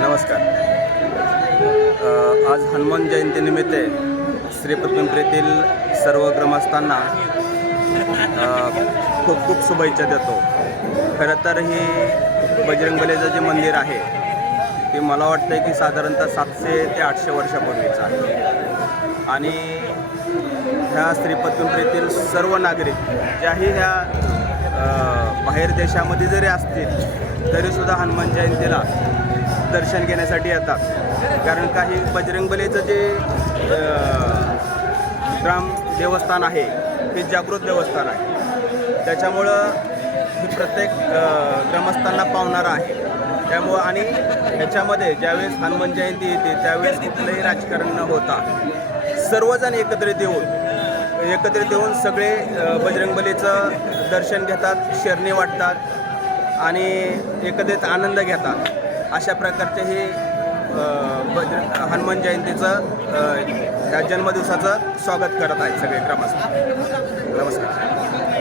नमस्कार. आज हनुमान जयंतीनिमित्त श्रीपद्मपिंपरीतील सर्व ग्रामस्थांना खूप खूप शुभेच्छा देतो. खरं तर हे बजरंगबलीचं जे मंदिर आहे ते मला वाटतं की साधारणतः सातशे ते आठशे वर्षापूर्वीचं आहे. आणि ह्या श्रीपद्मपिंपरीतील सर्व नागरिक ज्याही ह्या बाहेर देशामध्ये जरी असतील तरीसुद्धा हनुमान जयंतीला दर्शन घेण्यासाठी येतात. कारण काही बजरंगबलीचं जे ग्राम देवस्थान आहे ते जागृत देवस्थान आहे. त्याच्यामुळं ही प्रत्येक ग्रामस्थांना पावणारं आहे. त्यामुळं आणि ह्याच्यामध्ये ज्यावेळेस हनुमान जयंती येते त्यावेळेस कुठलंही राजकारण न होता सर्वजण एकत्रित येऊन एकत्रित येऊन सगळे बजरंगबलीचं दर्शन घेतात शेरणी वाटतात आणि एकत्रित आनंद घेतात. अशा प्रकारचे हे अ, हनुमान जयंतीचं या ह्या जन्मदिवसाचं स्वागत करत आहेत सगळे ग्रामस्थ. नमस्कार.